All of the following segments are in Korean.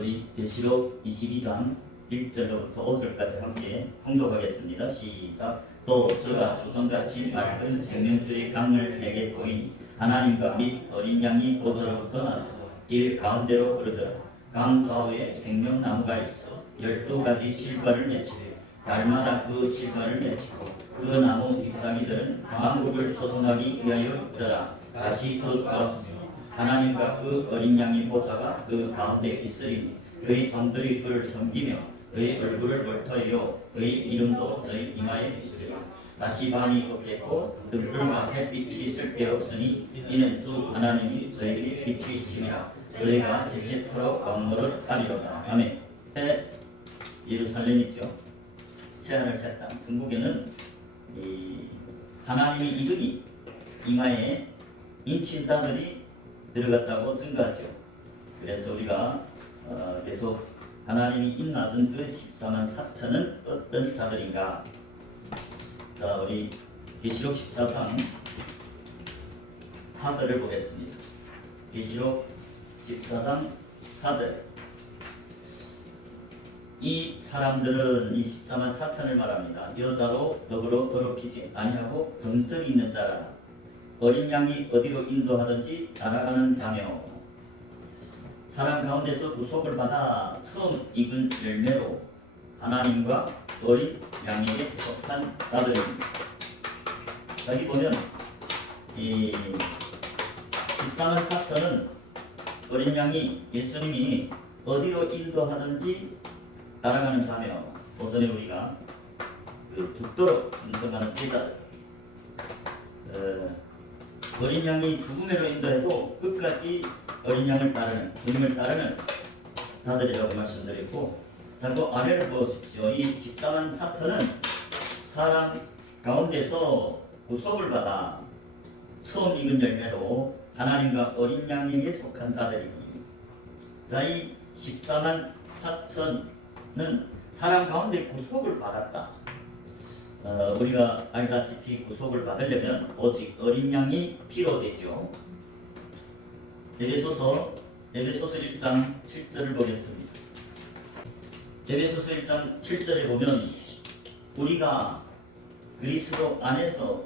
우리 계시록 22장 1절로부터 5절까지 함께 통독하겠습니다. 시작. 또 저가 수성같이 맑은 생명수의 강을 내게 보이니 하나님과 및 어린 양이 보좌로부터 나서 길 가운데로 흐르더라. 강 좌우에 생명나무가 있어 12가지 실과를 맺히고 달마다 그 실과를 맺히고 그 나무 잎사귀들은 만국을 소송하기 위하여 있더라. 다시 저주가 없으며 하나님과 그 어린 양의 보좌가 그 가운데 있으리니 그의 종들이 그를 섬기며 그의 얼굴을 멀터하여 그의 이름도 저희 이마에 있으리라. 다시 밤이 걷겠고 등불과 햇빛이 있을 데 없으니 이는 주 하나님이 저에게 빛이심이라. 저희가 세세토록 왕노를 하리로다. 아멘. 새 예루살렘이죠. 새하늘 새 땅. 중국에는 하나님의 이름이 이마에 인친 자들이 들어갔다고 증거하죠. 그래서 우리가 계속 하나님이 인맞은 그 14만 4천은 어떤 자들인가? 자, 우리 계시록 14장 4절을 보겠습니다. 계시록 14장 4절. 이 사람들은 이 14만 4천을 말합니다. 여자로 더불어 더럽히지 아니하고 정적이 있는 자라. 어린 양이 어디로 인도하든지 따라가는 자며 사람 가운데서 구속을 받아 처음 익은 열매로 하나님과 어린 양에게 속한 자들입니다. 여기 보면 이 14만 4천은 어린 양이 예수님이 어디로 인도하든지 따라가는 자며 오전에 우리가 죽도록 순종하는 제자들. 어린 양이 죽음으로 인도해도 끝까지 어린 양을 따르는, 주님을 따르는 자들이라고 말씀드렸고, 자꾸 아래를 보십시오. 이 14만 4천은 사람 가운데서 구속을 받아 처음 익은 열매로 하나님과 어린 양에게 속한 자들입니다. 자, 이 14만 4천은 사람 가운데 구속을 받았다. 우리가 알다시피 구속을 받으려면 오직 어린 양이 필요되죠. 에베소서 1장 7절을 보겠습니다. 에베소서 1장 7절에 보면 우리가 그리스도 안에서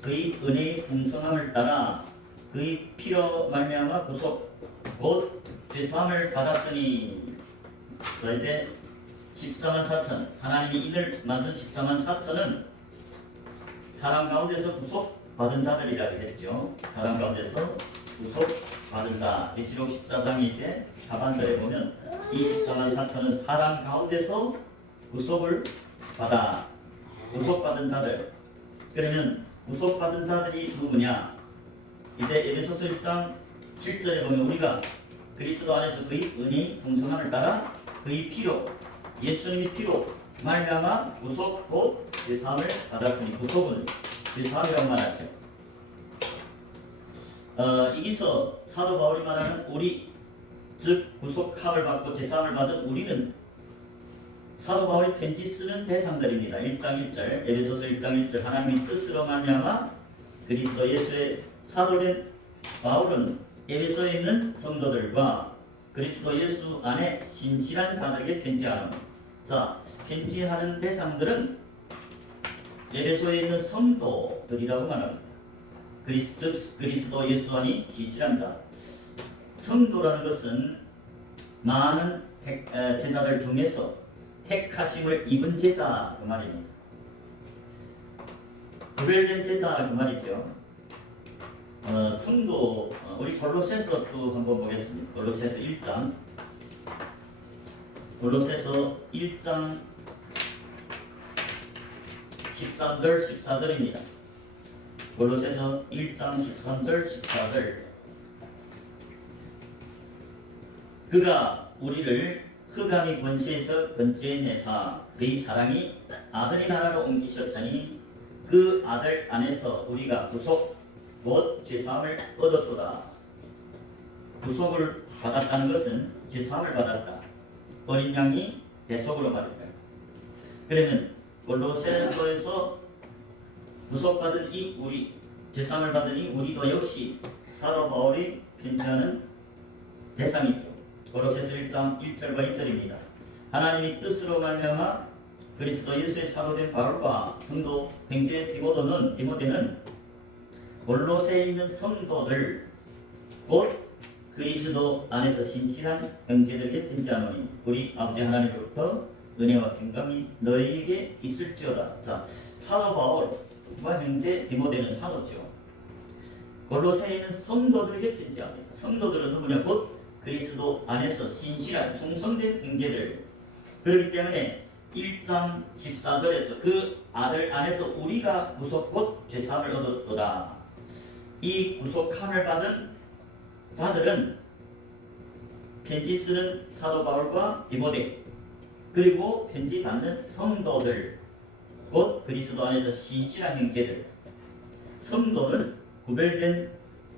그의 은혜의 풍성함을 따라 그의 피로 말미암아 구속 곧 죄사함을 받았으니. 이제 14만 4천, 하나님이 이들 맞은 14만 4천은 사람 가운데서 구속받은 자들이라고 했죠. 사람 가운데서 구속받은 자. 계시록 14장 이제 하반절에 보면 이 14만 4천은 사람 가운데서 구속을 받아 구속받은 자들. 그러면 구속받은 자들이 누구냐? 이제 에베소서 1장 7절에 보면 우리가 그리스도 안에서 그의 은혜의 풍성함을 따라 그의 피로, 예수님의 피로 말미암아 구속 곧 죄사함을 받았으니. 구속은 죄사함이라고 말하죠. 여기서 사도 바울이 말하는 우리, 즉 구속함을 받고 죄사함을 받은 우리는 사도 바울이 편지 쓰는 대상들입니다. 1장 1절, 에베소서 1장 1절. 하나님의 뜻으로 말미암아 그리스도 예수의 사도된 바울은 에베소에 있는 성도들과 그리스도 예수 안에 신실한 자들에게 편지하는. 자, 편지하는 대상들은 에베소에 있는 성도들이라고 말합니다. 그리스도 예수 안이 신실한 자. 성도라는 것은 많은 제자들 중에서 택하심을 입은 제자 그 말입니다. 구별된 제자 그 말이죠. 성도, 우리 골로새서 또 한번 보겠습니다. 골로새서 1장 13절 14절입니다. 골로새서 1장 13절 14절. 그가 우리를 흑암의 권세에서 건져내사 그의 사랑이 아들의 나라로 옮기셨으니 그 아들 안에서 우리가 구속 곧 죄사함을 얻었도다. 구속을 받았다는 것은 죄사함을 받았다. 어린 양이 대속으로 말했다. 그러면 골로새서에서 구속받은 이 우리, 죄사함을 받은 이 우리도 역시 사도 바울이 편지하는 대상이죠. 고로새서 1장 1절과 2절입니다. 하나님이 뜻으로 말미암아 그리스도 예수의 사도된 바울과 성도 형제 디모데는 골로새에 있는 성도들 곧 그리스도 안에서 신실한 형제들에게 편지하노니 우리 아버지 하나님으로부터 은혜와 평강이 너희에게 있을지어다. 자, 사도 바울과 형제 디모데는 사도죠. 골로새에 있는 성도들에게 편지합니다. 성도들은 누구냐? 곧 그리스도 안에서 신실한 충성된 형제들. 그렇기 때문에 1장 14절에서 그 아들 안에서 우리가 구속 곧 죄사함을 얻었도다. 이 구속함을 받은 자들은 편지 쓰는 사도 바울과 디모데 그리고 편지 받는 성도들 곧 그리스도 안에서 신실한 형제들. 성도는 구별된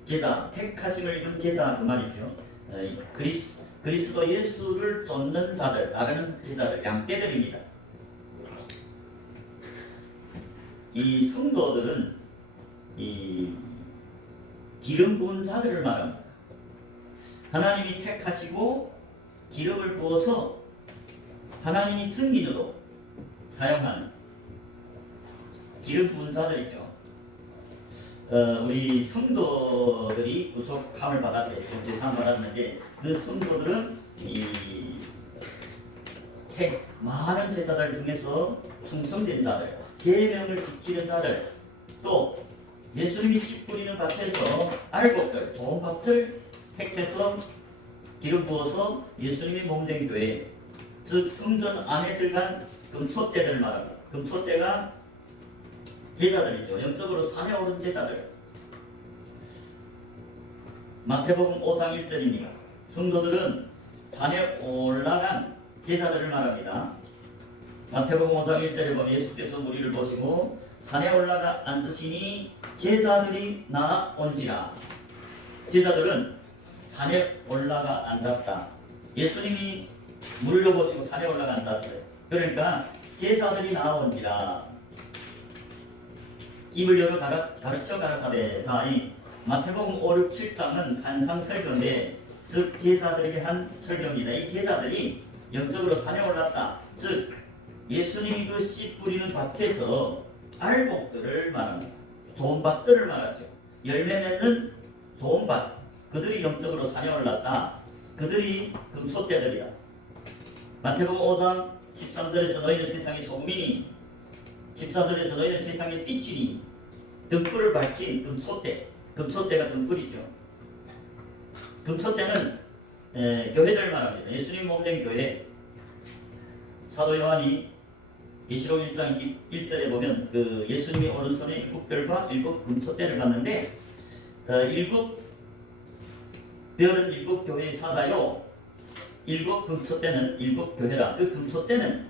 제자, 택하심을 입은 제자 그 말이죠. 그리스도 예수를 쫓는 자들, 따르는 제자들, 양떼들입니다. 이 성도들은 이 기름 부은 자들을 말합니다. 하나님이 택하시고 기름을 부어서 하나님이 증인으로 사용하는 기름 부은 자들이죠. 우리 성도들이 구속함을 받았대, 죄사함 받았는데 그 성도들은 이 많은 제자들 중에서 충성된 자들, 계명을 지키는 자들, 또 예수님이 씨 뿌리는 밭에서 알곡들, 좋은 밭을 택해서 기름 부어서 예수님이 몸된 교회, 즉 성전 안에 들어간 금초대들을 말합니다. 금초대가 제자들이죠. 영적으로 산에 오른 제자들. 마태복음 5장 1절입니다. 성도들은 산에 올라간 제자들을 말합니다. 마태복음 5장 1절에 보면 예수께서 무리를 보시고 산에 올라가 앉으시니 제자들이 나온지라. 제자들은 산에 올라가 앉았다. 예수님이 무리를 보시고 산에 올라가 앉았어요. 그러니까 제자들이 나온지라. 입을 열어 가르쳐 가라사대. 자, 이 마태복음 5, 6, 7장은 산상 설교인데 즉 제자들에게 한 설교입니다. 이 제자들이 영적으로 산에 올랐다. 즉 예수님이 그 씨 뿌리는 밭에서 알곡들을 말합니다. 좋은 밭들을 말하죠. 열매 맺는 좋은 밭. 그들이 영적으로 산에 올랐다. 그들이 금소떼들이다. 마태복음 5장 13절에서 너희는 세상의 소금이니 14절에서 너희는 세상의 빛이니 등불을 밝힌 금소떼. 금소떼가 등불이죠. 금소떼는 교회들을 말합니다. 예수님 몸된 교회. 사도 요한이 계시록 1장 1절에 보면 그 예수님이 오른손에 7별과 7 금소떼를 봤는데 7 별은 7 교회의 사자요 7 금소떼는 7 교회라. 그 금소떼는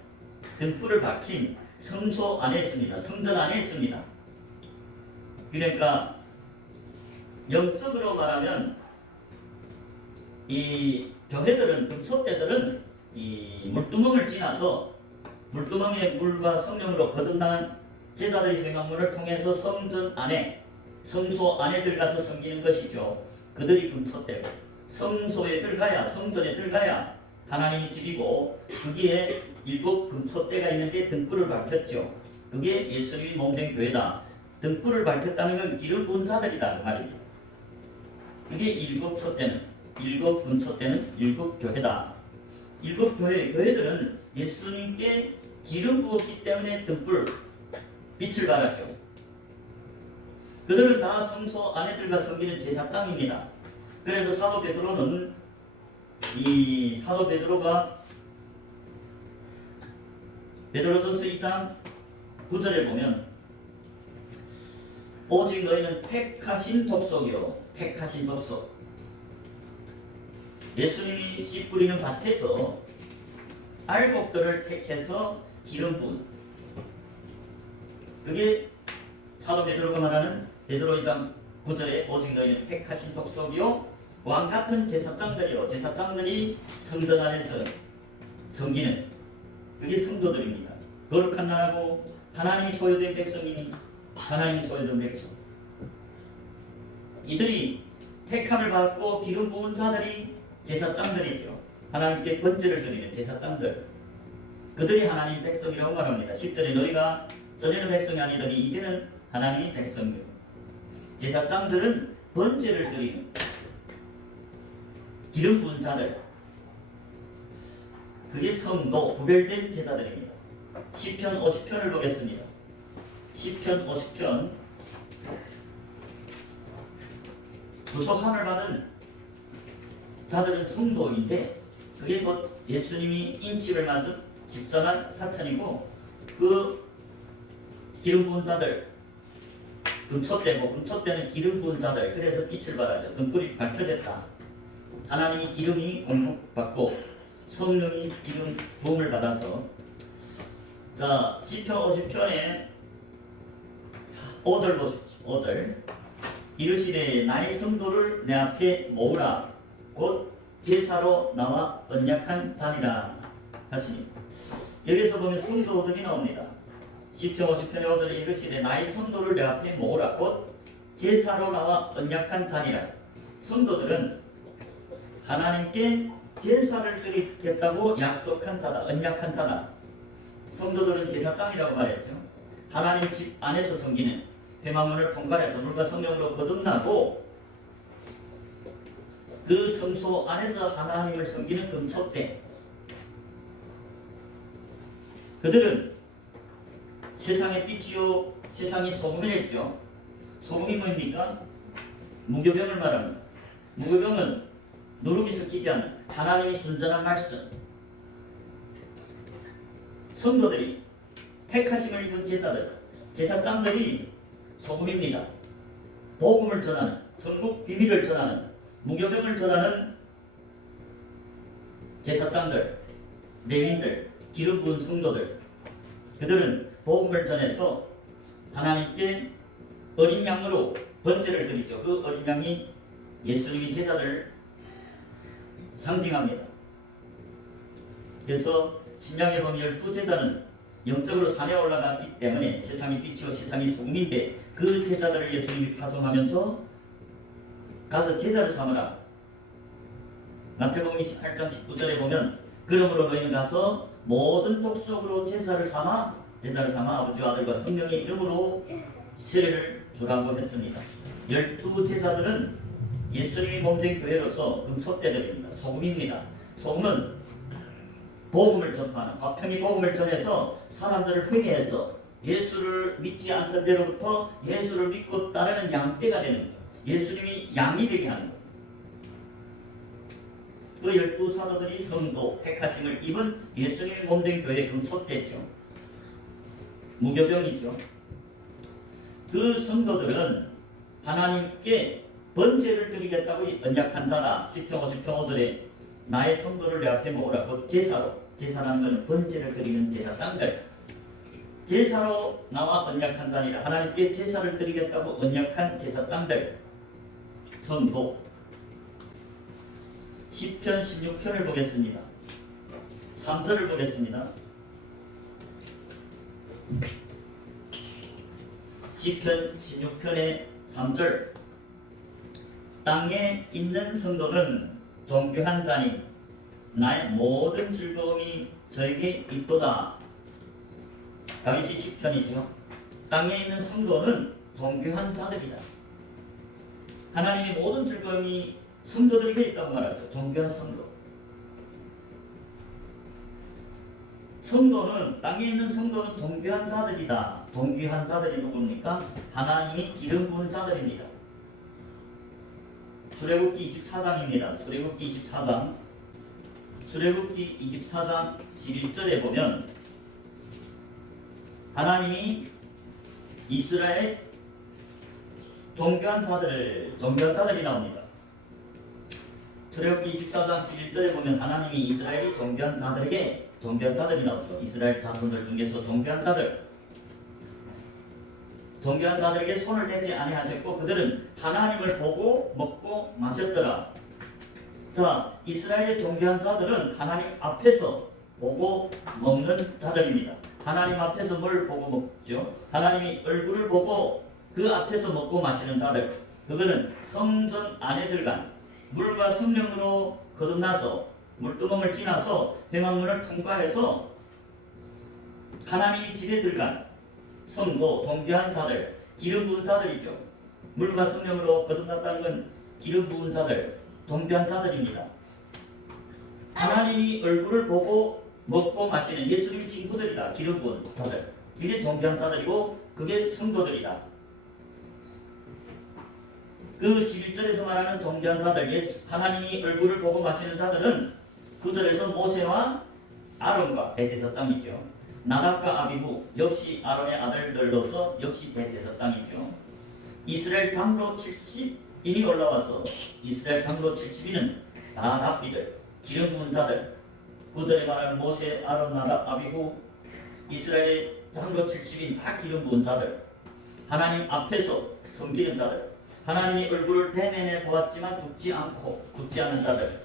등불을 밝힌 성소 안에 있습니다. 성전 안에 있습니다. 그러니까 영적으로 말하면 이 교회들은 금소떼들은 이 물두멍을 지나서 물두멍의 물과 성령으로 거듭난 제자들의 행함을 통해서 성전 안에 성소 안에 들어가서 섬기는 것이죠. 그들이 금소떼고 성소에 들어가야 성전에 들어가야 하나님이 집이고 거기에 7 금소떼가 있는데 등불을 밝혔죠. 그게 예수님이 몸된 교회다. 등불을 밝혔다는 건 기름 부은 자들이다 그 말입니다. 그게 7 소떼는 7 금소떼는 7 교회다. 7 교회들은 예수님께 기름 부었기 때문에 등불 빛을 발하죠. 그들은 다 성소 안에 들어가 섬기는 제사장입니다. 그래서 사도 베드로는 이 사도 베드로가 베드로전서 2장 9절에 보면 오직 너희는 택하신 족속이요 택하신 족속. 예수님이 씨 뿌리는 밭에서 알곡들을 택해서 기름 부은 그게 사도 베드로가 말하는 베드로 2장 9절에 오직 너희는 택하신 족속이요 왕 같은 제사장들이요. 제사장들이 성전 안에서 섬기는 그게 성도들입니다. 거룩한 나라고 하나님이 소유된 백성이니 하나님이 소유된 백성. 이들이 택함을 받고 기름 부은 자들이 제사장들이죠. 하나님께 번제를 드리는 제사장들, 그들이 하나님 백성이라고 말합니다. 10절에 너희가 전에는 백성이 아니더니 이제는 하나님이 백성이요. 제사장들은 번제를 드리는 기름 부은 자들, 그게 성도, 구별된 제사들입니다. 시편 50편을 보겠습니다. 시편 50편, 구속함을 받은 자들은 성도인데 그게 곧 예수님이 인치를 맞은 십자가 사천이고, 그 기름 부은 자들, 금초대고, 금초대는 기름 부은 자들, 그래서 빛을 발하죠. 등불이 밝혀졌다. 하나님이 기름이 공급받고 성령이 기름 부음을 받아서, 자, 시편 50편에 5절 보십시오. 5절. 이르시되 나의 성도를 내 앞에 모으라. 곧 제사로 나와 언약한 자니라 하시니, 여기서 보면 성도들이 나옵니다. 시편 50편의 5절에 이르시되 나의 성도를 내 앞에 모으라. 곧 제사로 나와 언약한 자니라. 성도들은 하나님께 제사를 드리겠다고 약속한 자다, 언약한 자다. 성도들은 제사장이라고 말했죠. 하나님 집 안에서 섬기는, 회막문을 통과해서 물과 성령으로 거듭나고 그 성소 안에서 하나님을 섬기는 금초대, 그들은 세상의 빛이요 세상이 소금이랬죠. 소금이 뭡니까? 무교병을 말합니다. 무교병은 누룩이 섞이지 않는 하나님의 순전한 말씀. 성도들이, 택하심을 입은 제사들, 제사장들이 소금입니다. 복음을 전하는, 천국 비밀을 전하는, 무교병을 전하는 제사장들, 레위인들, 기름 부은 성도들, 그들은 복음을 전해서 하나님께 어린 양으로 번제를 드리죠. 그 어린 양이 예수님의 제자를 상징합니다. 그래서 신약에 보면 12제자는 영적으로 산에 올라갔기 때문에 세상의 빛이요 세상의 소금인데, 그 제자들을 예수님이 파송하면서 가서 제자를 삼으라. 마태복음 28장 19절에 보면 그러므로 너희는 가서 모든 족속으로 제자를 삼아 아버지와 아들과 성령의 이름으로 세례를 주라고 했습니다. 12제자들은 예수님이 몸된 교회로서 금속대들입니다. 소금입니다. 소금은 복음을 전파하는, 화평히 복음을 전해서 사람들을 회개해서 예수를 믿지 않던 데로부터 예수를 믿고 따르는 양떼가 되는 것, 예수님이 양이 되게 하는 것. 그 12사도들이 성도, 택하심을 입은 예수님의 몸된 교회의 금속대죠. 무교병이죠. 그 성도들은 하나님께 번제를 드리겠다고 언약한 자다. 시편 50편 5절에 나의 성도를 내 앞에 모으라. 곧 제사로, 제사라는 것은 번제를 드리는 제사장들, 제사로 나와 언약한 자니라. 하나님께 제사를 드리겠다고 언약한 제사장들, 성도. 시편 16편을 보겠습니다. 3절을 보겠습니다. 시편 16편의 3절. 땅에 있는 성도는 존귀한 자니 나의 모든 즐거움이 저에게 있도다. 다윗이 시편이죠. 땅에 있는 성도는 존귀한 자들이다. 하나님의 모든 즐거움이 성도들에게 있다고 말하죠. 존귀한 성도. 성도는, 땅에 있는 성도는 존귀한 자들이다. 존귀한 자들이 누굽니까? 하나님이 기름 부은 자들입니다. 출애굽기 24장입니다. 출애굽기 24장 11절에 보면 하나님이 이스라엘 존귀한 자들이 나옵니다. 출애굽기 24장 11절에 보면 하나님이 이스라엘이 존귀한 자들에게 존귀한 자들이 나오죠. 이스라엘 자손들 중에서 존귀한 자들에게 손을 대지 아니하셨고 그들은 하나님을 보고 먹고 마셨더라. 자, 이스라엘의 존귀한 자들은 하나님 앞에서 보고 먹는 자들입니다. 하나님 앞에서 뭘 보고 먹죠? 하나님이 얼굴을 보고 그 앞에서 먹고 마시는 자들, 그들은 성전 안에 들어간 물과 성령으로 거듭나서 물두멍을 지나서 회막문을 통과해서 하나님이 집에 들어간 성도, 존귀한 자들, 기름 부은 자들이죠. 물과 성령으로 거듭났다는 건 기름 부은 자들, 존귀한 자들입니다. 하나님이 얼굴을 보고 먹고 마시는 예수님의 친구들이다. 기름 부은 자들. 이게 존귀한 자들이고 그게 성도들이다. 그 11절에서 말하는 존귀한 자들, 하나님이 얼굴을 보고 마시는 자들은 9절에서 모세와 아론과 대제사장이죠. 나답과 아비후 역시 아론의 아들들로서 역시 대제사장이죠. 이스라엘 장로 70인이 올라와서 이스라엘 장로 70인은 다 랍비들, 기름 부은 자들. 9절에 말하는 모세, 아론, 나답, 아비후 이스라엘의 장로 70인 다 기름 부은 자들. 하나님 앞에서 섬기는 자들. 하나님이 얼굴을 대면해 보았지만 죽지 않고 죽지 않은 자들.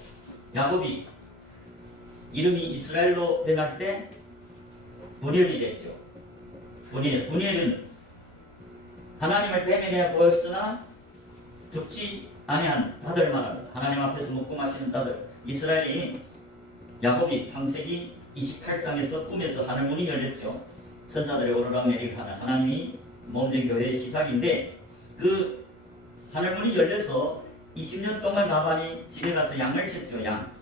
야곱이 이름이 이스라엘로 변할 때 분열이 됐죠. 분열은 하나님을 대면해 보였으나 죽지 아니한 자들 말합니다. 하나님 앞에서 먹고 마시는 자들. 이스라엘이 야곱이 창세기 28장에서 꿈에서 하늘문이 열렸죠. 천사들의 오르락내리락 하는 하나님이 몸된 교회의 시작인데 그 하늘문이 열려서 20년 동안 라반이 집에 가서 양을 쳤죠. 양.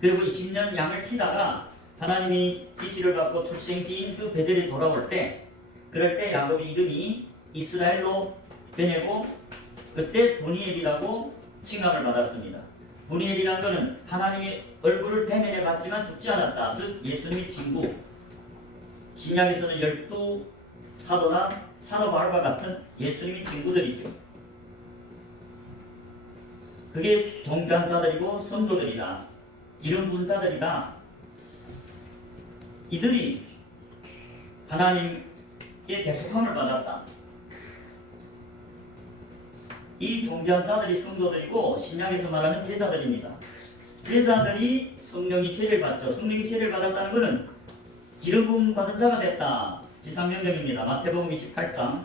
그리고 20년 양을 치다가 하나님이 지시를 받고 출생지인 그 베델에 돌아올 때 그럴 때 야곱의 이름이 이스라엘로 변하고 그때 브니엘이라고 칭함을 받았습니다. 브니엘이란 것은 하나님의 얼굴을 대면해 봤지만 죽지 않았다. 즉 예수님의 친구. 신약에서는 12사도나 사도 바울과 같은 예수님의 친구들이죠. 그게 존귀한 자들이고 성도들이다. 기름 부은 자들이다. 이들이 하나님께 대속함을 받았다. 이 존귀한 자들이 성도들이고 신약에서 말하는 제자들입니다. 제자들이 성령이 세례를 받죠. 성령이 세례를 받았다는 것은 기름 부음 받은 자가 됐다. 지상명령입니다. 마태복음 28장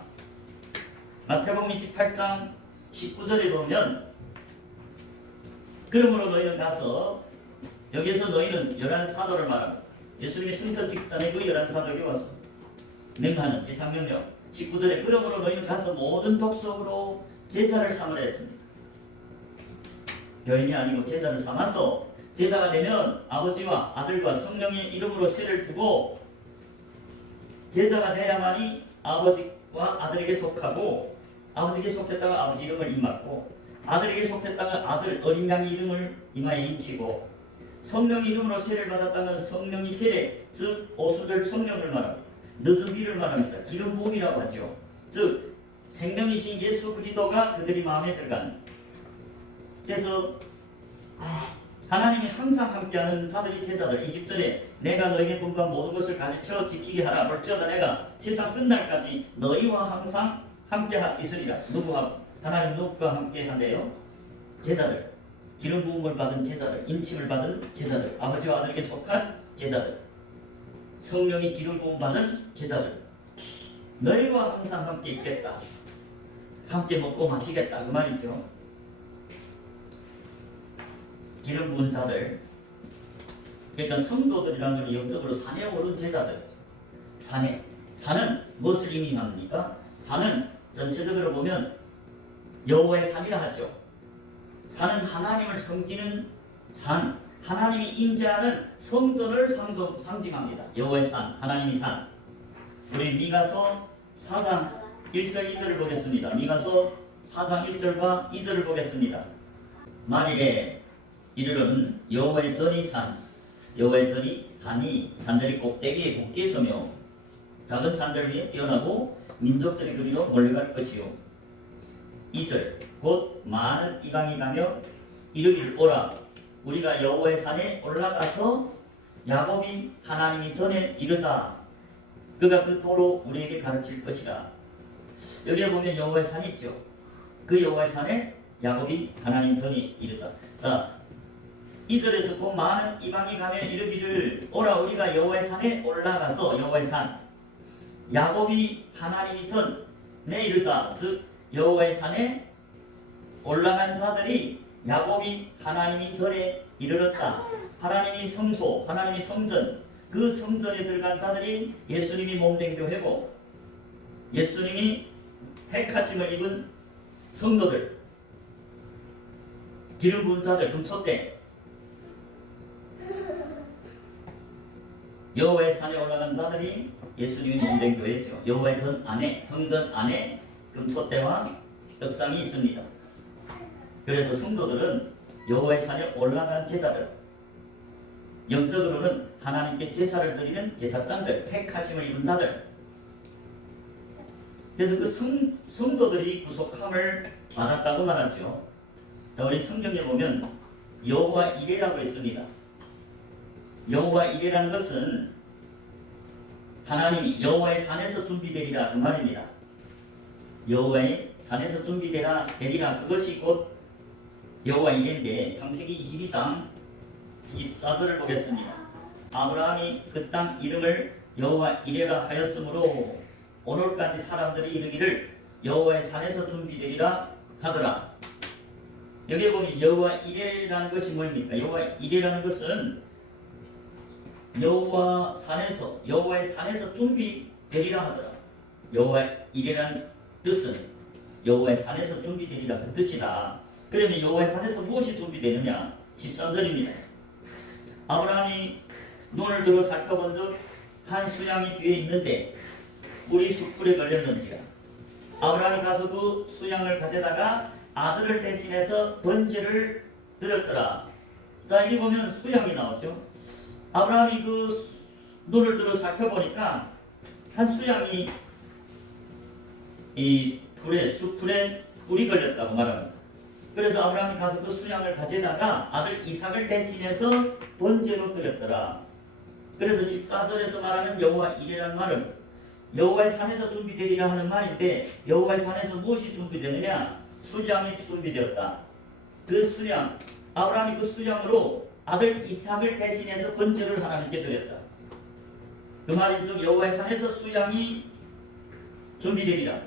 19절에 보면 그러므로 너희는 가서 여기에서 너희는 11사도를 말합니다. 예수님의 승천 직전에 그 11사도에게 와서 명하는 지상명령 19절에 그러므로 너희는 가서 모든 족속으로 제자를 삼으라 했습니다. 교인이 아니고 제자를 삼아서 제자가 되면 아버지와 아들과 성령의 이름으로 세례를 주고 제자가 돼야만이 아버지와 아들에게 속하고 아버지에게 속했다가 아버지 이름을 임맡고 아들에게 속했다가 아들 어린 양의 이름을 이마에 인치고 성령 이름으로 세례를 받았다면 성령이 세례 즉 오수절 성령을 말합니다. 늦은 비를 말합니다. 기름 부음이라고 하죠. 즉 생명이신 예수 그리스도가 그들이 마음에 들어간. 그래서 하나님이 항상 함께하는 자들이 제자들. 20절에 내가 너에게 분부한 모든 것을 가르쳐 지키게 하라. 볼지어다 내가 세상 끝날까지 너희와 항상 함께 있으리라. 하나님 누구와 함께 한대요? 제자들. 기름 부음을 받은 제자들, 인침을 받은 제자들, 아버지와 아들에게 속한 제자들, 성령이 기름 부음 받은 제자들. 너희와 항상 함께 있겠다. 함께 먹고 마시겠다. 그 말이죠. 기름 부은 자들. 그러니까 성도들이라는 건 영적으로 산에 오른 제자들. 산은 무엇을 의미합니까? 산은 전체적으로 보면 여호와의 산이라 하죠. 산은 하나님을 섬기는 산, 하나님이 임재하는 성전을 상징합니다. 여호와의 산, 하나님의 산. 우리 미가서 4장 1절 2절을 보겠습니다. 미가서 4장 1절과 2절을 보겠습니다. 만일에 이르는 여호와의 전이 산, 여호와의 전이 산이 산들이 꼭대기에 굳게 서며 작은 산들 위에 뛰어나고 민족들이 그리로 몰려갈 것이요. 2절 곧 많은 이방이 가며 이르기를 오라 우리가 여호와의 산에 올라가서 야곱이 하나님이 전에 이르자 그가 그 도로 우리에게 가르칠 것이라. 여기에 보면 여호와의 산이 있죠. 그 여호와의 산에 야곱이 하나님 전에 이르자. 자, 2절에서 곧 많은 이방이 가며 이르기를 오라 우리가 여호와의 산에 올라가서 여호와의 산 야곱이 하나님이 전에 이르자. 즉 여호와의 산에 올라간 자들이 야곱이 하나님이 전에 이르렀다. 하나님이 성소, 하나님이 성전, 그 성전에 들어간 자들이 예수님이 몸된 교회고, 예수님이 택하심을 입은 성도들, 기름 부은 자들, 금초대, 여호와의 산에 올라간 자들이 예수님이 몸된 교회죠. 여호와의 전 안에, 성전 안에 금초대와 떡상이 있습니다. 그래서 성도들은 여호와의 산에 올라간 제자들, 영적으로는 하나님께 제사를 드리는 제사장들, 택하심을 입은 자들. 그래서 그 성도들이 구속함을 받았다고 말하죠. 자, 우리 성경에 보면 여호와 이레라고 있습니다. 여호와 이레라는 것은 하나님이 여호와의 산에서 준비되리라 그 말입니다. 여호와의 산에서 준비되리라 그것이 곧 여호와 이레인데, 창세기 22장 14절을 보겠습니다. 아브라함이 그 땅 이름을 여호와 이레라 하였으므로 오늘까지 사람들이 이르기를 여호와의 산에서 준비되리라 하더라. 여기에 보면 여호와 이레라는 것이 뭡니까? 여호와 이레라는 것은 여호와의 산에서 준비되리라 하더라. 여호와 이레라는 뜻은 여호와의 산에서 준비되리라 그 뜻이다. 그러면 여호와의 산에서 무엇이 준비되느냐? 13절입니다. 아브라함이 눈을 들어 살펴본즉 한 수양이 뒤에 있는데 뿔이 숯불에 걸렸는지라. 아브라함이 가서 그 수양을 가져다가 아들을 대신해서 번제를 드렸더라. 자, 여기 보면 수양이 나오죠. 아브라함이 그 눈을 들어 살펴보니까 한 수양이 이 숯불에 뿔이 걸렸다고 말합니다. 그래서 아브라함이 가서 그 수양을 가져다가 아들 이삭을 대신해서 번제로 드렸더라. 그래서 14절에서 말하는 여호와 이레라는 말은 여호와의 산에서 준비되리라 하는 말인데, 여호와의 산에서 무엇이 준비되느냐? 수양이 준비되었다. 그 수양, 아브라함이 그 수양으로 아들 이삭을 대신해서 번제를 하나님께 드렸다. 그 말인즉 여호와의 산에서 수양이 준비되리라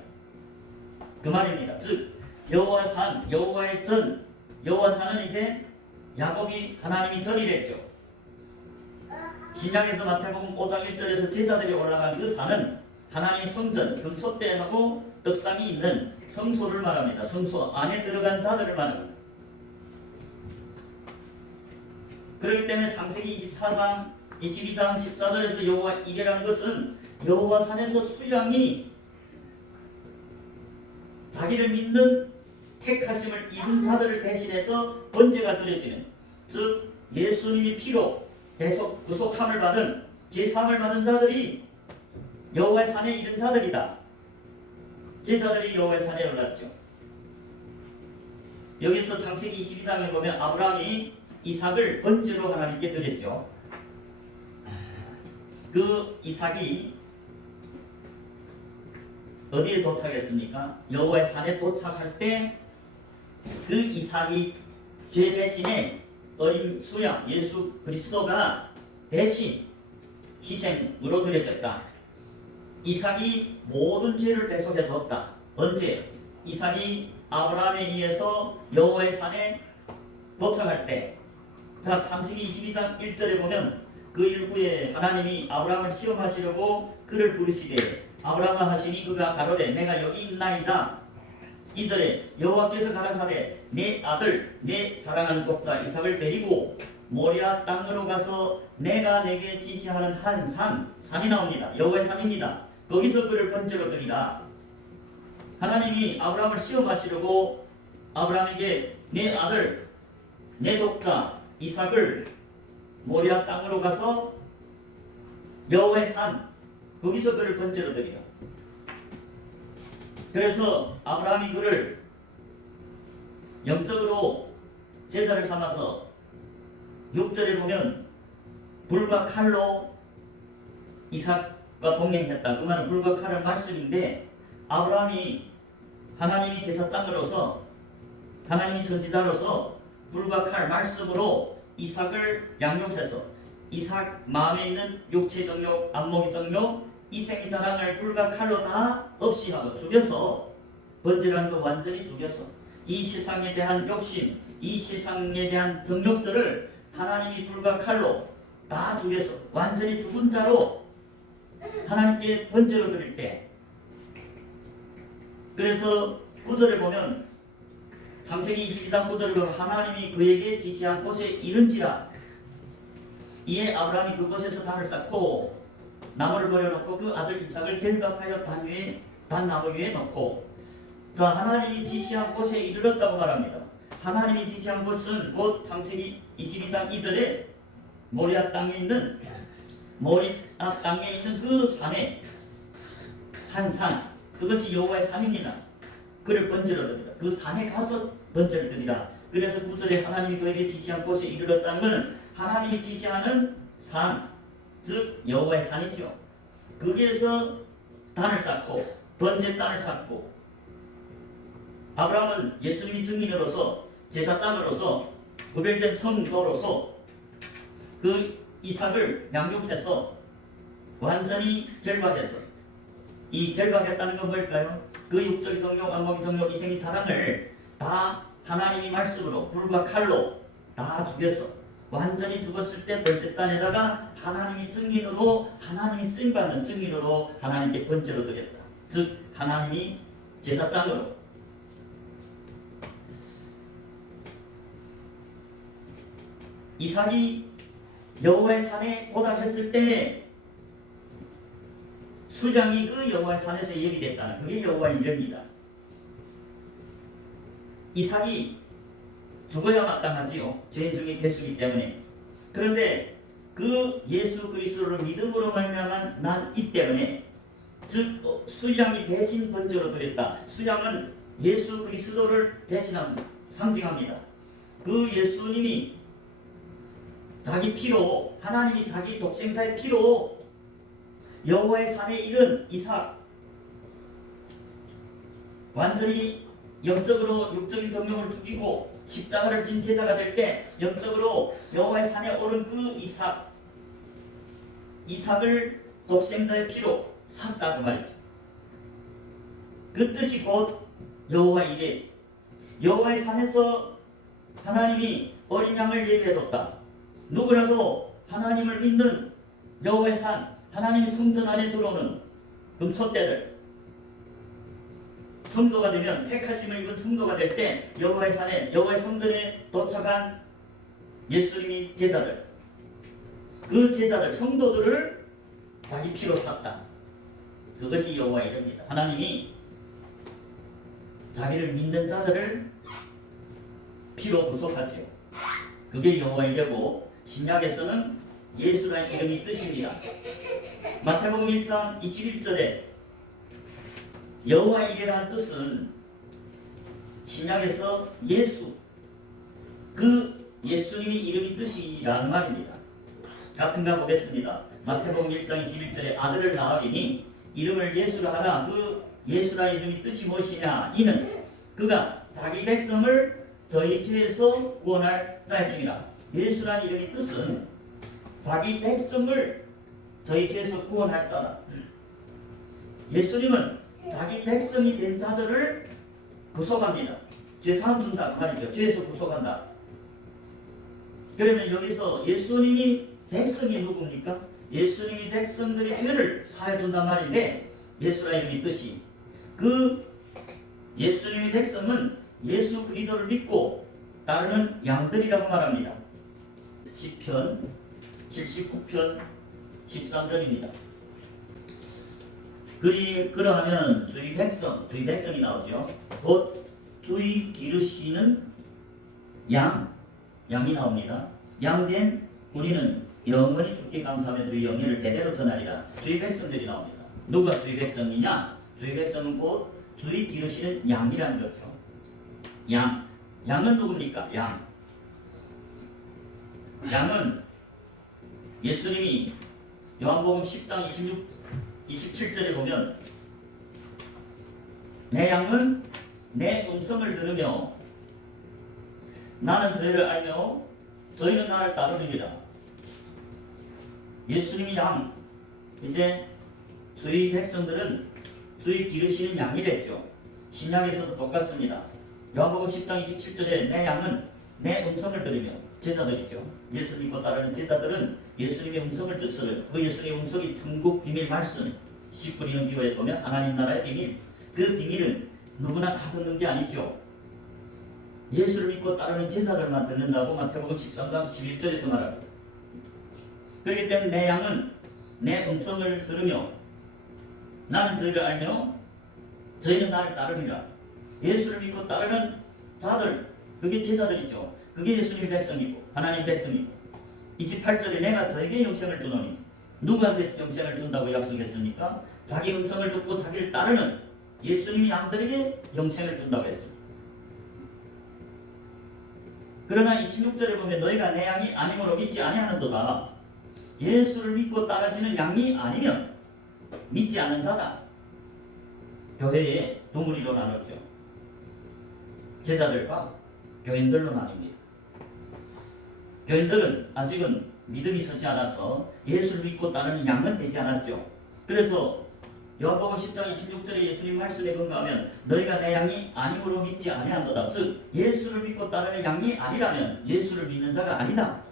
그 말입니다. 즉 여호와 산, 여호와의 전, 여호와 산은 이제 야곱이 하나님이 전이랬죠. 신약에서 마태복음 5장 1절에서 제자들이 올라간 그 산은 하나님의 성전, 금초대하고 떡상이 있는 성소를 말합니다. 성소 안에 들어간 자들을 말합니다. 그렇기 때문에 창세기 22장 14절에서 여호와 이레라는 것은 여호와 산에서 수양이 자기를 믿는 택하심을 입은 자들을 대신해서 번제가 드려지는, 즉 예수님이 피로 구속함을 받은 제사함을 받은 자들이 여호와의 산에 이른 자들이다. 제자들이 여호와의 산에 올랐죠. 여기서 창세기 22장에 보면 아브라함이 이삭을 번제로 하나님께 드렸죠. 그 이삭이 어디에 도착했습니까? 여호와의 산에 도착할 때 그 이삭이 죄 대신에 어린 수양 예수 그리스도가 대신 희생으로 드려졌다. 이삭이 모든 죄를 대속해 줬다. 언제? 이삭이 아브라함에 의해서 여호와의 산에 도착할 때. 자, 창세기 22장 1절에 보면 그 일후에 하나님이 아브라함을 시험하시려고 그를 부르시되 아브라함아 하시니 그가 가로되 내가 여기 있나이다. 2절에 여호와께서 가라사대 내 아들 내 사랑하는 독자 이삭을 데리고 모리아 땅으로 가서 내가 내게 지시하는 한 산이 나옵니다. 여호와의 산입니다. 거기서 그를 번제로 드리라. 하나님이 아브라함을 시험하시려고 아브라함에게 내 아들 내 독자 이삭을 모리아 땅으로 가서 여호와의 산 거기서 그를 번제로 드리라. 그래서 아브라함이 그를 영적으로 제자를 삼아서 6절에 보면 불과 칼로 이삭과 동행했다. 그 말은 불과 칼은 말씀인데, 아브라함이 하나님이 제사장으로서 하나님이 선지자로서 불과 칼 말씀으로 이삭을 양육해서 이삭 마음에 있는 육체 정욕, 안목의 정욕, 이생의 자랑을 불과 칼로 다 없이 하고 죽여서, 번제라는 거 완전히 죽여서 이 세상에 대한 욕심, 이 세상에 대한 정욕들을 하나님이 불과 칼로 다 죽여서 완전히 죽은 자로 하나님께 번제로 드릴 때, 그래서 9절에 보면 창세기 22장 9절에 보면 하나님이 그에게 지시한 곳에 이른지라 이에 아브라함이 그곳에서 단을 쌓고 나무를 버려놓고 그 아들 이삭을 결박하여 단나무 위에 놓고, 자, 하나님이 지시한 곳에 이르렀다고 말합니다. 하나님이 지시한 곳은 곧 창세기 22장 2절에 모리아 땅에 있는 그 산에 한 산, 그것이 여호와의 산입니다. 그를 번제로 드리라. 그 산에 가서 번제를 드리라. 그래서 9절에 하나님이 그에게 지시한 곳에 이르렀다는 것은 하나님이 지시하는 산, 즉 여호와의 산이죠. 거기에서 단을 쌓고 번제단을 쌓고, 아브라함은 예수님이 증인으로서 제사장으로서 구별된 성도로서 그 이삭을 양육해서 완전히 결박해서, 이 결박했다는 건 뭘까요? 그 육적인 정욕, 안목의 정욕, 이생의 사랑을 다 하나님이 말씀으로 불과 칼로 다 죽여서 완전히 죽었을 때 번제단에다가 하나님이 증인으로, 하나님이 쓰임받는 증인으로 하나님께 번제로 드렸다. 즉 하나님이 제사장으로. 이삭이 여호와의 산에 도달했을 때 수장이 그 여호와의 산에서 예비됐다는, 그게 여호와의 이름입니다. 이삭이 죽어야 마땅하지요. 죄인 중에 개수이기 때문에. 그런데 그 예수 그리스도를 믿음으로 말미암은 난 이 때문에, 즉 수양이 대신 번제로 드렸다. 수양은 예수 그리스도를 대신한 상징합니다. 그 예수님이 자기 피로, 하나님이 자기 독생자의 피로 여호와의 산에 이른 이삭, 완전히 영적으로 육적인 정욕을 죽이고 십자가를 진 제자가 될 때 영적으로 여호와의 산에 오른 그 이삭을 독생자의 피로 샀다고 말이죠. 그 뜻이 곧 여호와 이레, 여호와의 산에서 하나님이 어린 양을 예비해뒀다. 누구라도 하나님을 믿는 여호와의 산, 하나님의 성전 안에 들어오는 금초대들, 성도가 되면, 택하심을 입은 성도가 될 때 여호와의 산에, 여호와의 성전에 도착한 예수님이 제자들, 그 제자들, 성도들을 자기 피로 샀다. 그것이 여호와의 이름입니다. 하나님이 자기를 믿는 자들을 피로 구속하죠. 그게 여호와의 이름이고, 신약에서는 예수라는 이름이 뜻입니다. 마태복음 1장 21절에 여호와 이레라는 뜻은 신약에서 예수, 그 예수님이 이름이 뜻이라는 말입니다. 같은가 보겠습니다. 마태복음 1장 21절에 아들을 낳으리니 이름을 예수라 하라. 그 예수라는 이름이 뜻이 무엇이냐? 이는 그가 자기 백성을 저희 죄에서 구원할 자이심이라. 예수라는 이름의 뜻은 자기 백성을 저희 죄에서 구원할 자다. 예수님은 자기 백성이 된 자들을 구속합니다. 죄 사함 준다 그 말이죠. 죄에서 구속한다. 그러면 여기서 예수님이 백성이 누굽니까? 예수님이 백성들의 죄를 사해 준단 말인데, 예수라 이름의 뜻이, 그 예수님의 백성은 예수 그리스도를 믿고 따르는 양들이라고 말합니다. 시편 79편 13절입니다. 그러하면 주의 백성이 나오죠. 곧 주의 기르시는 양이 나옵니다. 양된 우리는 영원히 주께 감사하며 주의 영예를 대대로 전하리라. 주의 백성들이 나옵니다. 누가 주의 백성이냐? 주의 백성은 곧 주의 기르시는 양이라는 거죠. 양은 누굽니까? 양은 예수님이 요한복음 10장 27절에 보면 내 양은 내 음성을 들으며 나는 저희를 알며 저희는 나를 따르느니라. 예수님이 양, 이제 주의 백성들은 주의 기르시는 양이 됐죠. 신약에서도 똑같습니다. 요한복음 10장 27절에 내 양은 내 음성을 들으며 제자들이죠. 예수 믿고 따르는 제자들은 예수님의 음성을 듣으려 그 예수님의 음성이 천국 비밀 말씀 씨 뿌리는 교회에 보면 하나님 나라의 비밀, 그 비밀은 누구나 다 듣는 게 아니죠. 예수를 믿고 따르는 제자들만 듣는다고 마태복음 13장 11절에서 말합니다. 그렇기 때문에 내 양은 내 음성을 들으며 나는 저희를 알며 저희는 나를 따르리라. 예수를 믿고 따르는 자들, 그게 제자들이죠. 그게 예수님의 백성이고 하나님 백성이고 28절에 내가 저에게 영생을 주노니 누구한테 영생을 준다고 약속했습니까? 자기 음성을 듣고 자기를 따르는 예수님이 양들에게 영생을 준다고 했습니다. 그러나 26절에 보면 너희가 내 양이 아니므로 믿지 아니하는도다. 예수를 믿고 따라지는 양이 아니면 믿지 않는 자다. 교회의 동물이로 나눴죠. 제자들과 교인들로 나뉩니다. 교인들은 아직은 믿음이 서지 않아서 예수를 믿고 따르는 양은 되지 않았죠. 그래서 요한복음 10장 26절에 예수님 말씀에 근거하면 너희가 내 양이 아니므로 믿지 아니한도다. 즉 예수를 믿고 따르는 양이 아니라면 예수를 믿는 자가 아니다.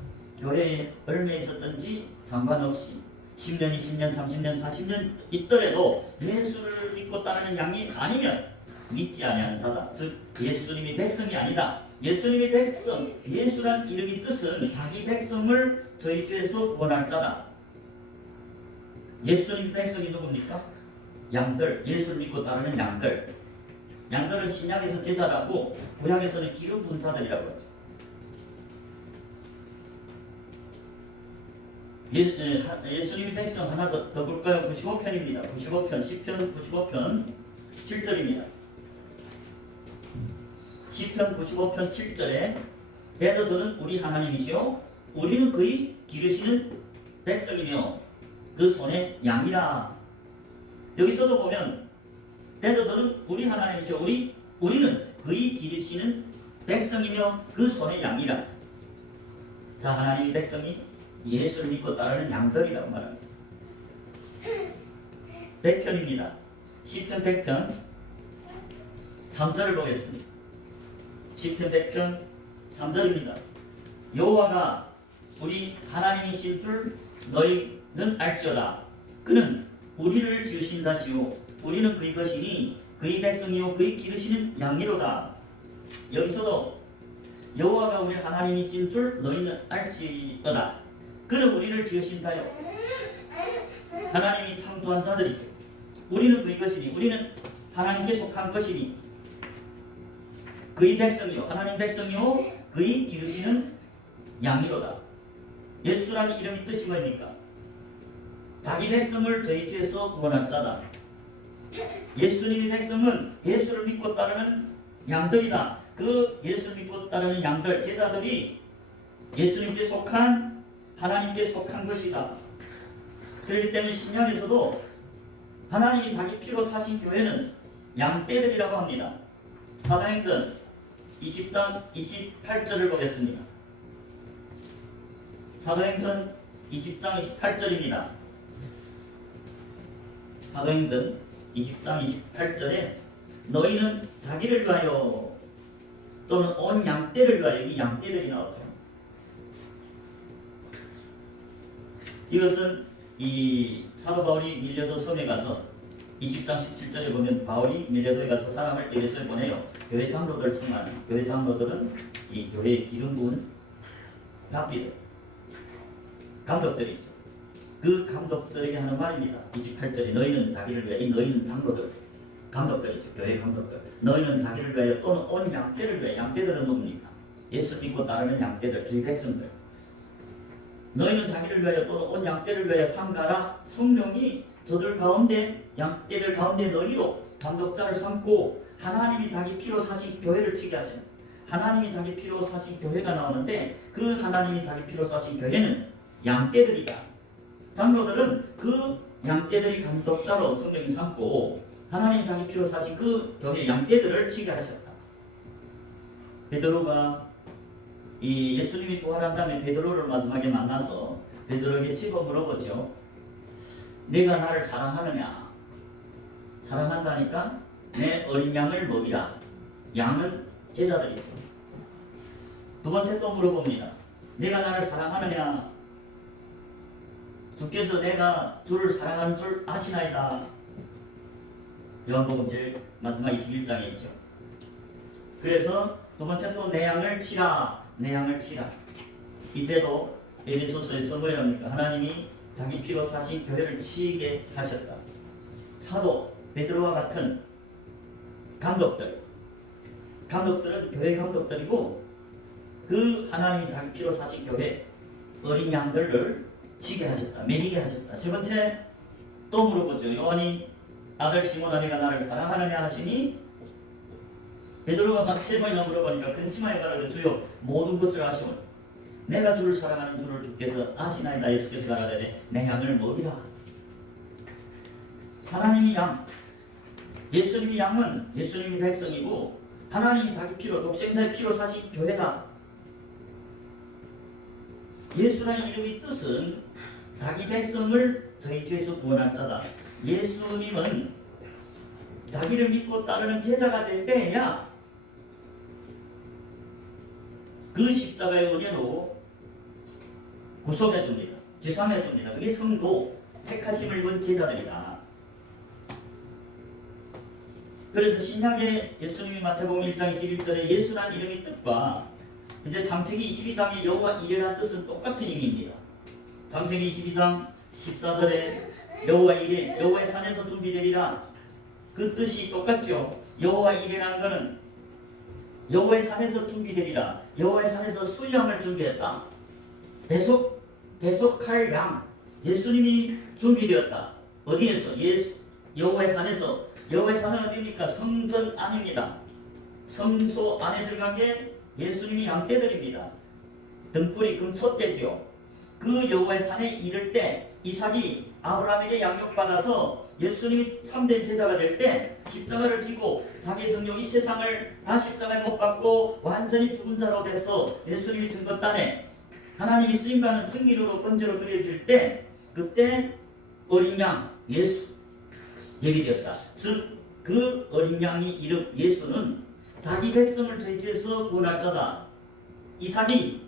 교회에 얼마에 있었든지 상관없이 10년, 20년, 30년, 40년 있더라도 예수를 믿고 따르는 양이 아니면 믿지 아니하는 자다. 즉 예수님이 백성이 아니다. 예수님이 백성, 예수란 이름의 뜻은 자기 백성을 저희 죄에서 구원할 자다. 예수님 백성이 누굽니까? 양들, 예수를 믿고 따르는 양들. 양들은 신약에서 제자라고 구약에서는 기름 부은 자들이라고 하죠. 예수님의 백성 하나 더 볼까요? 95편입니다. 95편, 10편 95편 7절입니다. 10편 95편 7절에 그래서 저는 우리 하나님이시요 우리는 그의 기르시는 백성이며 그 손의 양이라. 여기서도 보면 그래서 저는 우리 하나님이시요 우리는 그의 기르시는 백성이며 그 손의 양이라. 자, 하나님의 백성이 예수를 믿고 따르는 양들이라고 말합니다. 100편입니다. 10편 100편 3절을 보겠습니다. 10편 100편 3절입니다. 여호와가 우리 하나님이신 줄 너희는 알지어다. 그는 우리를 지으신 자시요 우리는 그의 것이니 그의 백성이요 그의 기르시는 양이로다. 여기서도 여호와가 우리 하나님이신 줄 너희는 알지어다. 그는 우리를 지으신 자요 하나님이 창조한 자들이죠. 우리는 그의 것이니 우리는 하나님께 속한 것이니 그의 백성이요 하나님 백성이요 그의 기르시는 양이로다. 예수라는 이름의 뜻이 뭐입니까? 자기 백성을 저희 죄에서 구원할 자다. 예수님의 백성은 예수를 믿고 따르는 양들이다. 그 예수를 믿고 따르는 양들, 제자들이 예수님께 속한 하나님께 속한 것이다. 그렇기 때문에 신약에서도 하나님이 자기 피로 사신 교회는 양떼들이라고 합니다. 사도행전 20장 28절을 보겠습니다. 사도행전 20장 28절입니다. 사도행전 20장 28절에 너희는 자기를 위하여 또는 온 양떼를 위하여, 이 양떼들이 나오죠. 이것은 이 사도 바울이 밀려도 섬에 가서 20장 17절에 보면 바울이 밀려도에 가서 사람을 에베소에 보내요. 교회 장로들 충만해. 교회 장로들은 이 교회의 기름 부은 랍비들, 감독들이죠. 그 감독들에게 하는 말입니다. 28절에 너희는 자기를 위하여, 너희는 장로들, 감독들이죠. 교회 감독들. 너희는 자기를 위하여 또는 온 양떼를 위하여. 양떼들은 뭡니까? 예수 믿고 따르는 양떼들, 주의 백성들. 너희는 자기를 위하여 또는 온 양떼를 위하여 삼가라. 성령이 저들 가운데 양떼들 가운데 너희로 감독자를 삼고 하나님이 자기 피로 사신 교회를 치게 하시는, 하나님이 자기 피로 사신 교회가 나오는데 그 하나님이 자기 피로 사신 교회는 양떼들이다. 장로들은 그 양떼들이 감독자로 성령이 삼고 하나님 자기 피로 사신 그 교회 양떼들을 치게 하셨다. 베드로가 이 예수님이 부활한 다음에 베드로를 마지막에 만나서 베드로에게 씹어 물어보죠. 내가 나를 사랑하느냐? 사랑한다니까 내 어린 양을 먹이라. 양은 제자들이죠. 두 번째 또 물어봅니다. 내가 나를 사랑하느냐? 주께서 내가 주를 사랑하는 줄 아시나이다. 요한복음 제일 마지막 21장에 있죠. 그래서 두 번째 또 내 양을 치라. 내 양을 치라. 이때도 에베소서에서 뭐라 합니까? 하나님이 자기 피로 사신 교회를 치게 하셨다. 사도 베드로와 같은 감독들은 교회 감독들이고, 그 하나님이 자기 피로 사신 교회 어린 양들을 치게 하셨다. 매이게 하셨다. 세 번째 또 물어보죠. 요한이 아들 시몬아 네가 나를 사랑하느냐 하시니, 베드로가 막 세 번이나 물어보니까 근심하여 가라되 주여 모든 것을 아시오니 내가 주를 사랑하는 줄을 주께서 아시나이다. 예수께서 가라되 내 양을 먹이라. 하나님이 양, 예수님이 양은 예수님이 백성이고, 하나님이 자기 피로 독생자의 피로 사신 교회다. 예수라는 이름의 뜻은 자기 백성을 저희 죄에서 구원할 자다. 예수님은 자기를 믿고 따르는 제자가 될 때에야 그 십자가의 은혜로 구속해 줍니다. 지상해 줍니다. 그게 성도, 택하심을 입은 제자들이다. 그래서 신약에 예수님이 마태복음 1장 21절에 예수란 이름의 뜻과 이제 창세기 22장의 여호와 이레란 뜻은 똑같은 의미입니다. 창세기 22장 14절에 여호와 이레, 여호와의 산에서 준비되리라. 그 뜻이 똑같죠. 여호와 이레라는 것은 여호와의 산에서 준비되리라. 여호와의 산에서 순양을 준비했다. 대속할 양, 예수님이 준비되었다. 어디에서? 여호와의 산에서. 여호와의 산은 어디입니까? 성전 안입니다. 성소 안에 들어간 게 예수님이 양떼들입니다. 등불이 금촛대지요. 그 여호와의 산에 이를 때 이삭이 아브라함에게 양육받아서 예수님이 참된 제자가 될 때 십자가를 지고 자기의 정령 이 세상을 다 십자가에 못 박고 완전히 죽은 자로 돼서 예수님이 증거단에 하나님이 쓰임받는 증인으로 번제로 드려질 때, 그때 어린 양 예수 예비되었다. 즉 그 어린 양이 이름 예수는 자기 백성을 저희 죄에서 구원할 자다. 이삭이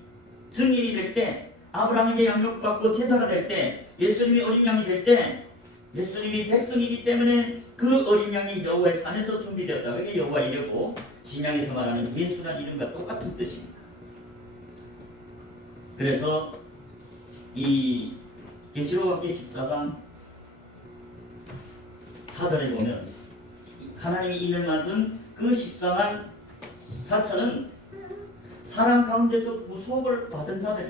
증인이 될 때, 아브라함에게 양육받고 제사가 될 때, 예수님이 어린 양이 될 때, 예수님이 백성이기 때문에 그 어린 양이 여호와의 산에서 준비되었다. 그게 여호와 이래고, 신약에서 말하는 예수라는 이름과 똑같은 뜻입니다. 그래서 이 계시록기 14장 4절에 보면 하나님이 인을 맞은 그 14만 4천은 사람 가운데서 구속을 받은 자들이,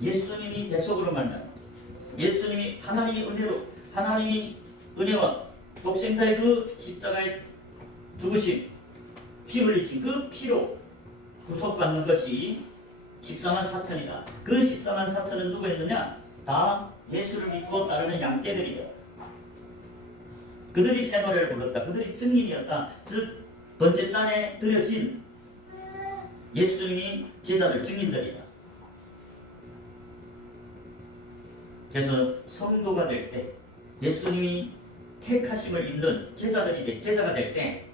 예수님이 대속으로 말미암아 예수님이 하나님이 은혜와 독생자의 그 십자가에 죽으신 피 흘리신 그 피로 구속받는 것이 14만 4천이다. 그 14만 4천은 누구였느냐? 다 예수를 믿고 따르는 양떼들이다. 그들이 새 노래를 불렀다. 그들이 증인이었다. 즉 번제단에 드려진 예수님이 제자들 증인들이다. 그래서 성도가 될 때, 예수님이 택하심을 입는 제자가 될 때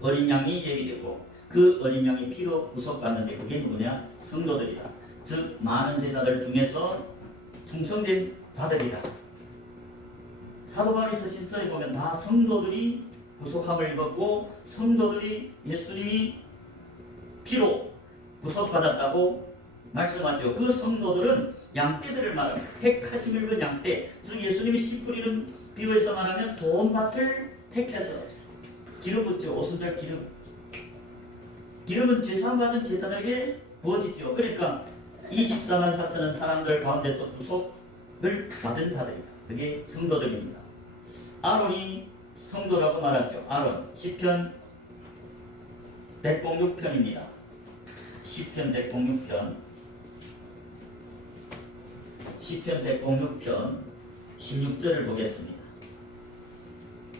어린 양이 예비되고, 그 어린 양이 피로 구속받는데 그게 누구냐? 성도들이다. 즉 많은 제자들 중에서 충성된 자들이다. 사도 바울이 쓰신 서에 보면 다 성도들이 구속함을 입었고, 성도들이 예수님이 피로 구속받았다고 말씀하죠. 그 성도들은 양떼들을 말합니다. 택하심을 입은 양떼. 즉 예수님이 씨 뿌리는 비유에서 말하면 좋은 밭을 택해서 기름 붓죠. 오순절 기름. 기름은 제사받은 제자들에게 부어지죠. 그러니까 24만 4천은 사람들 가운데서 구속을 받은 자들입니다. 그게 성도들입니다. 아론이 성도라고 말하죠. 아론, 시편 106편입니다. 시편 106편 16절을 보겠습니다.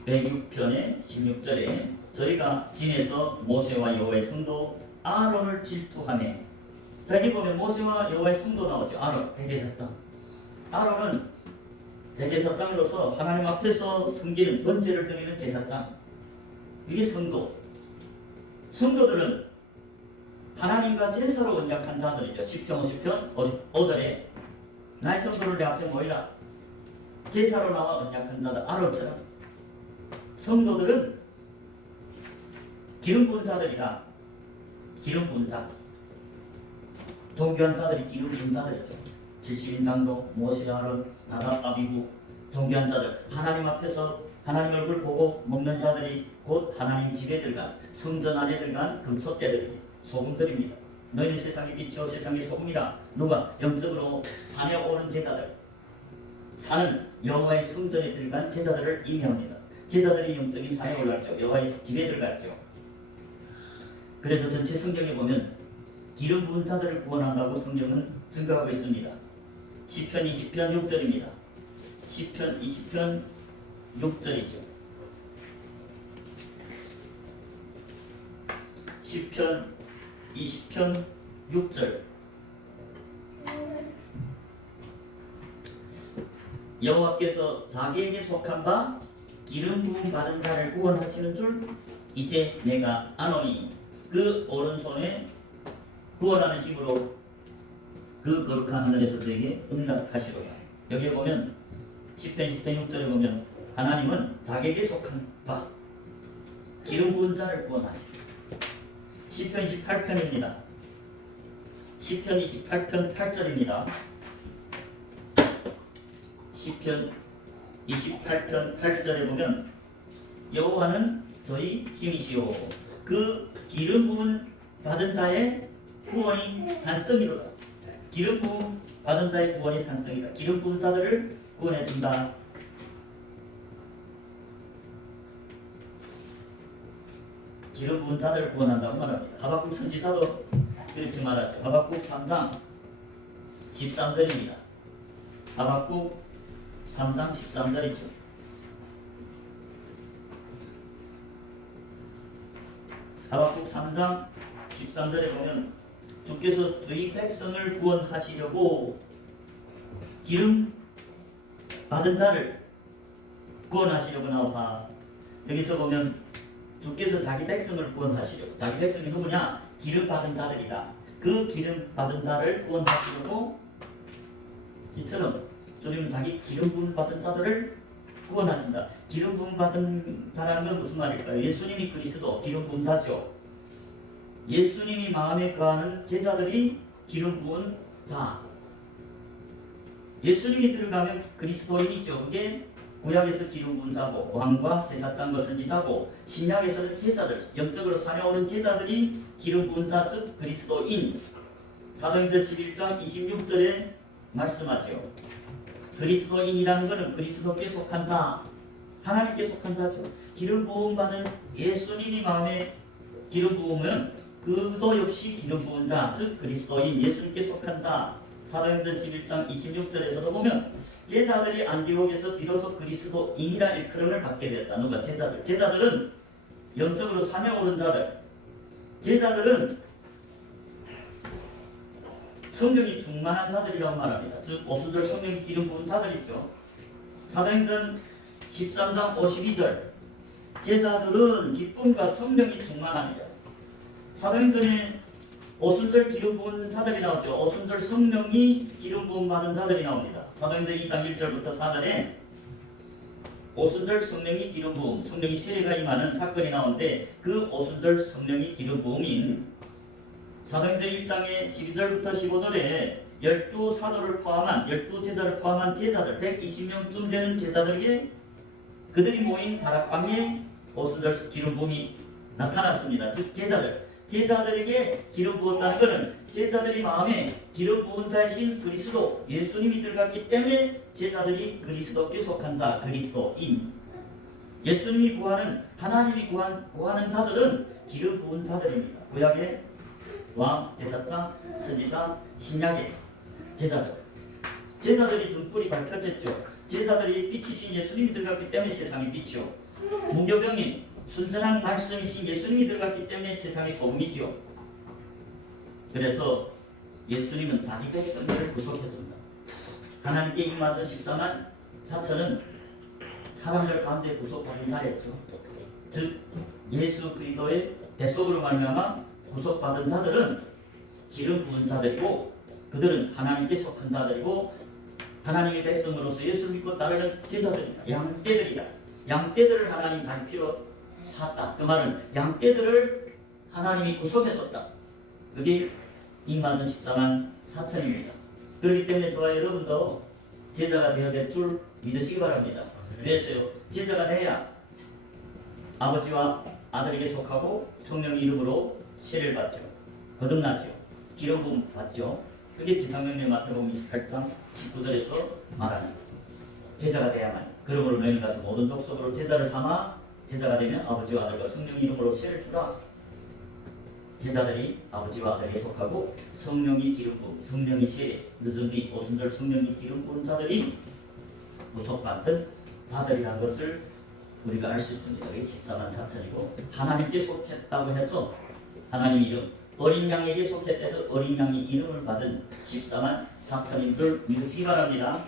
106편의 16절에 저희가 진에서 모세와 여호와의 성도 아론을 질투하며, 자, 여기 보면 모세와 여호와의 성도 나오죠. 아론, 대제사장. 아론은 대제사장으로서 하나님 앞에서 섬기는, 번제를 드리는 제사장. 이게 성도. 성도들은 하나님과 제사로 언약한 자들이죠. 시편 50편 5절에 나의 성도를 내 앞에 모이라. 제사로 나와 언약한 자들. 아론처럼 성도들은 기름 부은 자들이다. 기름 부은 자. 존귀한 자들이 기름 부은 자들이죠. 70인 장로, 모세, 아론, 나답, 아비후. 존귀한 자들. 하나님 앞에서 하나님 얼굴 보고 먹는 자들이 곧 하나님 집에 들어간 성전 안에 들어간 금속대들이 소금들입니다. 너희는 세상의 빛이요 세상의 소금이라. 누가? 영적으로 산에 오른 제자들. 산은 여호와의 성전에 들어간 제자들을 의미합니다. 제자들이 영적인 산에 올랐죠. 여호와의 집에 들어갔죠. 그래서 전체 성경에 보면 기름 부은 자들을 구원한다고 성경은 증거하고 있습니다. 시편 20편 6절입니다. 시편 20편 6절이죠. 시편 20편 6절. 여호와께서 자기에게 속한 바 기름 부음 받은 자를 구원하시는 줄 이제 내가 아노니. 그 오른손에 구원하는 힘으로 그 거룩한 하늘에서 저에게 응답하시로다. 여기에 보면 시편 20편 6절에 보면 하나님은 자기에게 속한 바 기름 부은 자를 구원하시고. 시편 28편입니다. 시편 28편 8절입니다. 시편 28편 8절에 보면 여호와는 저희 힘이시오. 그 기름 부은 받은 자의 구원이 산성이로다. 기름 부음 받은 자의 구원이 산성이다. 기름 부은 자들을 구원해 준다. 기름 부은 자들을 구원한다고 말합니다. 하박국 선지자도 이렇게 말하죠. 하박국 3장 13절입니다. 하박국 3장 13절이죠. 하박국 3장 13절에 보면 주께서 저희 백성을 구원하시려고 기름 받은 자를 구원하시려고 나오사. 여기서 보면 주께서 자기 백성을 구원하시려고. 자기 백성이 누구냐? 기름 받은 자들이다. 그 기름 받은 자를 구원하시려고 이처럼 주님은 자기 기름 부음 받은 자들을 구원하신다. 기름 부음 받은 자라는 건 무슨 말일까요? 예수님이 그리스도 기름 부은 자죠. 예수님이 마음에 거하는 제자들이 기름 부은 자. 예수님이 들어가면 그리스도인이죠. 그게 구약에서 기름 부은 자고 왕과 제사장과 선지자고 신약에서는 제자들, 영적으로 산에 오는 제자들이 기름 부은 자, 즉 그리스도인. 사도행전 11장 26절에 말씀하죠. 그리스도인이라는 것은 그리스도께 속한 자, 하나님께 속한 자죠. 기름 부음 받은 예수님이 마음에 기름 부으면 그도 역시 기름 부은 자, 즉 그리스도인, 예수님께 속한 자. 사도행전 11장 26절에서도 보면 제자들이 안디옥에서 비로소 그리스도인이라 일컬음을 받게 되었다. 누가? 제자들. 제자들은 영적으로 산에 오른 자들. 제자들은 성령이 충만한 자들이라고 말합니다. 즉 오순절 성령이 기름 부은 자들이죠. 사도행전 13장 52절. 제자들은 기쁨과 성령이 충만합니다. 사도행전에 오순절 기름 부은 자들이 나오죠. 오순절 성령이 기름 부음 받은 자들이 나옵니다. 사도행전 2장 1절부터 4절에 오순절 성령이 기름 부음, 성령이 세례가 임하는 사건이 나오는데 그 오순절 성령이 기름 부음인 사도행전 1장의 12절부터 15절에 12사도를 포함한 12제자를 포함한 제자들 120명쯤 되는 제자들에게 그들이 모인 다락방에 오순절 기름 부음이 나타났습니다. 즉 제자들에게 기름 부었다는 것은 제자들이 마음에 기름 부은 자이신 그리스도 예수님이 들어갔기 때문에 제자들이 그리스도께 속한 자, 그리스도인. 예수님이 구하는, 하나님이 구하는 자들은 기름 부은 자들입니다. 구약의 왕, 제사장, 선지자, 신약의 제자들. 제자들이 눈불이 밝혀졌죠. 제자들이 빛이신 예수님이 들어갔기 때문에 세상이 빛이요. 무교병인 순전한 말씀이신 예수님이 들어갔기 때문에 세상이 소금이지요. 그래서 예수님은 자기 백성들을 구속해준다. 하나님께 임하신 14만 4천은 사람들 가운데 구속받은 자였죠. 즉 예수 그리스도의 대속으로 말미암아 구속받은 자들은 기름 부은 자들이고 그들은 하나님께 속한 자들이고 하나님의 백성으로서 예수를 믿고 따르는 제자들이다. 양떼들이다. 양떼들을 하나님 자기 피로 샀다. 그 말은 양떼들을 하나님이 구속해줬다. 그게 입맞은 14만 4천입니다. 그렇기 때문에 저와 여러분도 제자가 되어야 될 줄 믿으시기 바랍니다. 그래서요, 제자가 돼야 아버지와 아들에게 속하고 성령 이름으로 세례를 받죠. 거듭나죠. 기름 부음 받죠. 그게 지상명령 마태복음 28장 19절에서 말하는 제자가 돼야만. 그러므로 너희 가서 모든 족속으로 제자를 삼아 제자가 되면 아버지와 아들과 성령 이름으로 세례를 주라. 제자들이 아버지와 아들에게 속하고 성령이 기름 부음, 성령이 세례, 늦은 뒤 오순절 성령이 기름 부은 자들이 구속받은 자들이라는 것을 우리가 알 수 있습니다. 이게 14만 4천이고 하나님께 속했다고 해서 하나님 이름 어린 양에게 속했대서 어린 양이 이름을 받은 14만 4천인 줄 믿으시기 바랍니다.